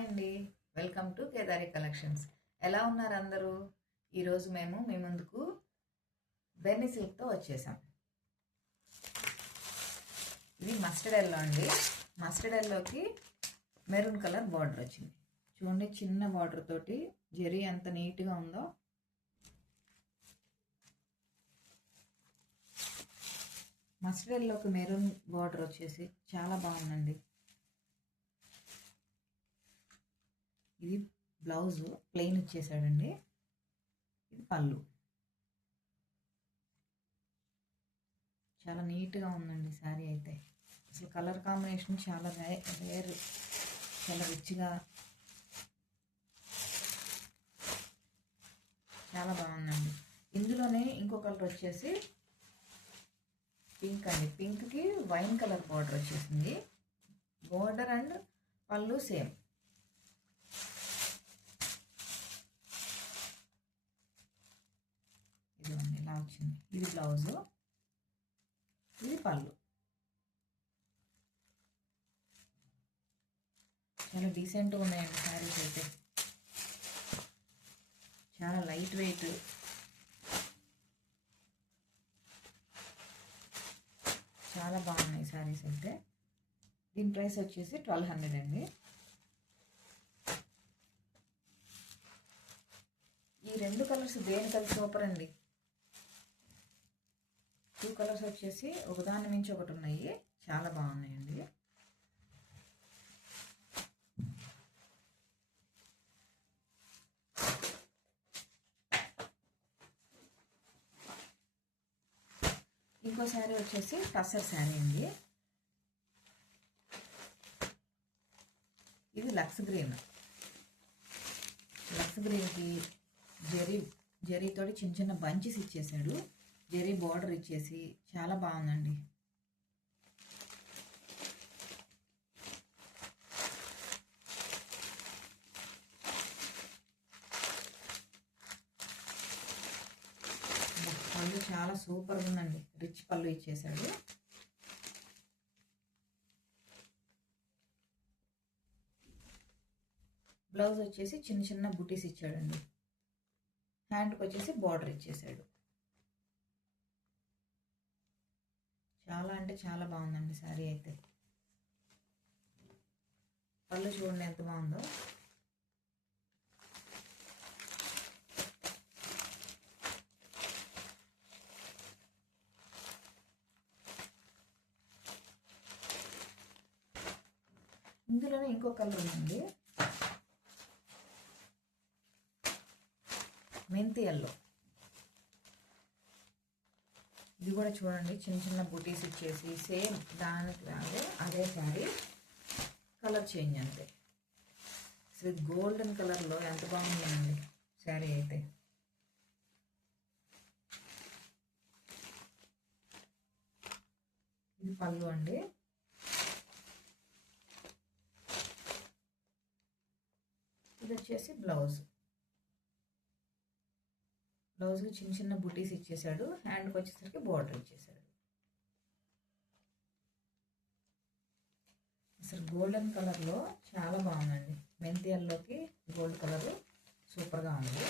Hi అండి, welcome to Kedari collections. ఎలా ఉన్నారు అందరూ? ఈరోజు మేము మీ ముందుకు బెన్నీ సిల్క్తో వచ్చేసాం. ఇది మస్టర్డ్ ఎల్లో అండి. మస్టర్డ్ ఎల్లోకి మెరూన్ కలర్ బార్డర్ వచ్చింది. చూడండి, చిన్న బార్డర్ తోటి జరీ ఎంత నీట్గా ఉందో. మస్టర్డ్ ఎల్లోకి మెరూన్ బార్డర్ వచ్చేసి చాలా బాగుందండి. ఇది బ్లౌజు ప్లెయిన్ ఇచ్చేసాడండి. ఇది పళ్ళు. చాలా నీట్గా ఉందండి శారీ అయితే. అసలు కలర్ కాంబినేషన్ చాలా రేర్, చాలా రిచ్గా, చాలా బాగుందండి. ఇందులోనే ఇంకో కలర్ వచ్చేసి పింక్ అండి. పింక్కి వైన్ కలర్ బార్డర్ వచ్చేసింది. బార్డర్ అండ్ పళ్ళు సేమ్. ఇదిగోండి ఇలా వచ్చింది. ఇది బ్లౌజు, ఇది పళ్ళు. చాలా డీసెంట్గా ఉన్నాయండి శారీస్ అయితే. చాలా లైట్ వెయిట్, చాలా బాగున్నాయి శారీస్ అయితే. దీని ప్రైస్ వచ్చేసి 1200 అండి. ఈ రెండు కలర్స్ దేనికది సూపర్ అండి. 2 కలర్స్ వచ్చేసి ఒకదాని మించి ఒకటి ఉన్నాయి, చాలా బాగున్నాయండి. ఇంకో శారీ వచ్చేసి టసర్ శారీ అండి. ఇది లక్స్ గ్రీన్. లక్స్ గ్రీన్కి జరీతోటి చిన్న చిన్న బంచెస్ ఇచ్చేసాడు. జరీ బార్డర్ ఇచ్చేసి చాలా బాగుందండి. పళ్ళు చాలా సూపర్గా ఉందండి. రిచ్ పళ్ళు ఇచ్చేసాడు. బ్లౌజ్ వచ్చేసి చిన్న చిన్న బుటీస్ ఇచ్చాడండి. హ్యాండ్కి వచ్చేసి బార్డర్ ఇచ్చేసాడు. చాలా అంటే చాలా బాగుందండి శారీ అయితే. పళ్ళు చూడండి ఎంత బాగుందో. ఇందులోనే ఇంకో కలర్ ఉందండి, మెంతి ఎల్లో. ఇది కూడా చూడండి, చిన్న చిన్న బుటీస్ ఇచ్చేసి సేమ్ దానికి లాగే అదే శారీ, కలర్ చేంజ్ అంతే. అసలు గోల్డెన్ కలర్లో ఎంత బాగుందండి శారీ అయితే. ఇది పళ్ళు అండి. ఇది వచ్చేసి బ్లౌజ్. బ్లౌజ్కి చిన్న చిన్న బుటీస్ ఇచ్చేసాడు. హ్యాండ్కి వచ్చేసరికి బార్డర్ ఇచ్చేసాడు. అసలు గోల్డెన్ కలర్లో చాలా బాగుందండి. మెంతి ఎల్లోకి గోల్డ్ కలర్ సూపర్గా ఉంది.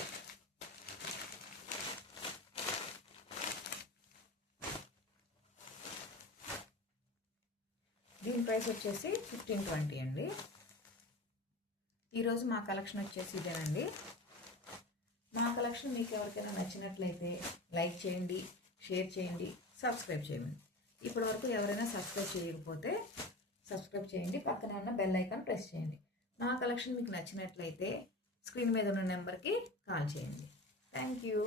దీని ప్రైస్ వచ్చేసి 1520 అండి. ఈరోజు మా కలెక్షన్ వచ్చేసి ఇదేనండి. మా కలెక్షన్ మీకు ఎవరికైనా నచ్చినట్లయితే లైక్ చేయండి, షేర్ చేయండి, సబ్స్క్రైబ్ చేయండి. ఇప్పటి వరకు ఎవరైనా సబ్స్క్రైబ్ చేయకపోతే సబ్స్క్రైబ్ చేయండి. పక్కన ఉన్న బెల్ ఐకాన్ ప్రెస్ చేయండి. మా కలెక్షన్ మీకు నచ్చినట్లయితే స్క్రీన్ మీద ఉన్న నెంబర్కి కాల్ చేయండి. Thank you.